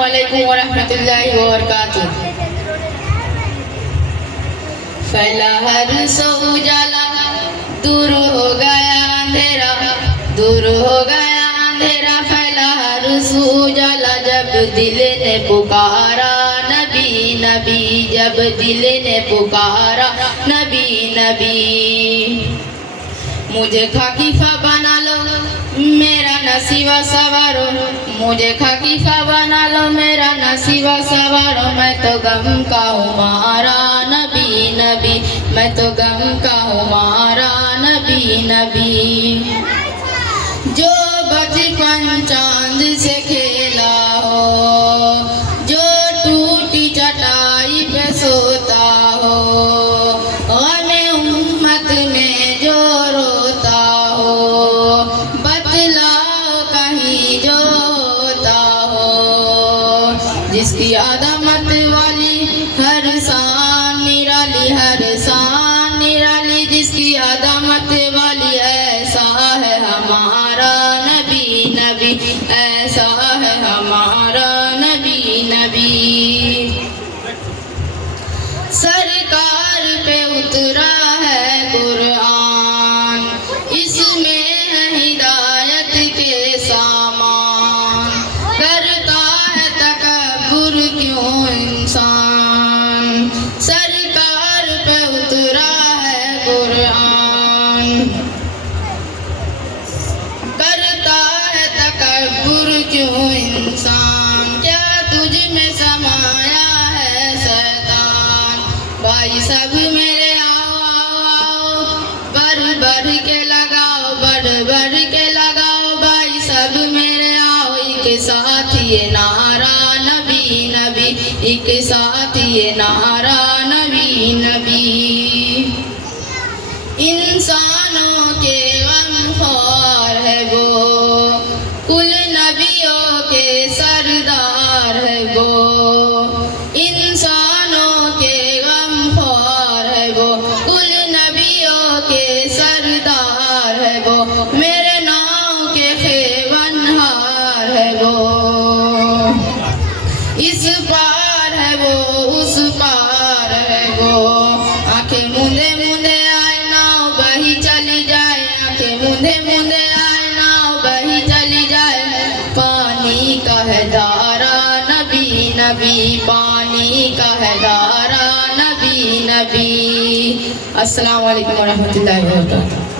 अस्सलामुअलैकुम वरहमतुल्लाहि वबरकातुह। फैला हर सो उजाला, दूर हो गया अंधेरा, दूर हो गया अंधेरा, फैला हर सो उजाला। जब दिल ने पुकारा नबी नबी, जब दिल ने पुकारा नबी नबी। मुझे खाकीफा बना लो मेरा नसीबा सवारो, मुझे खाकीफा बना लो मेरा नसीबा सवारो। मैं तो गम का हूँ मारा नबी नबी, मैं तो गम का हूँ मारा नबी नबी। जो बचपन चांद से खेला हो, जो टूटी चटाई पे सोता हो, गमे उम्मत में जो रोता हो, बतलाओ कहीं जो होता हो। जिसकी आदमत वाली हर शान निराली, हर शान निराली, जिसकी आदमत वाली ऐसा है हमारा नबी नबी, ऐसा है हमारा नबी नबी। सरकार पे उतरा है कुरान, इसमें है हिदायत के सामान। करता है तकब्बुर क्यों इंसान, सरकार पे उतरा है कुरान। करता है तकब्बुर क्यों इंसान, क्या तुझ में समाया है शैतान। भाई सब मेरे आओ आओ आओ, बढ़ बढ़ के लगाओ, बढ़ बढ़ के लगाओ। भाई सब मेरे आओ, एक साथ ये नारा नबी नबी, एक साथ ये नारा नबी नबी। इंसानों के गमख्वार है वो, कुल नबियों के सरदार है वो। इंसानों के गमख्वार है वो, कुल नबियों के सरदार है वो। मेरे नाव के खेवनहार है वो, इस पार है वो उस पार है वो। आंखें मूंदे मूंदे आए नाव बही चली जाए, आंखें मूंदे मूंदे आए नाव बही चली जाए। पानी का है धारा नबी नबी, पानी का है धारा नबी नबी। अस्सलाम वालेकुम वरहमतुल्लाहि वबरकातुह।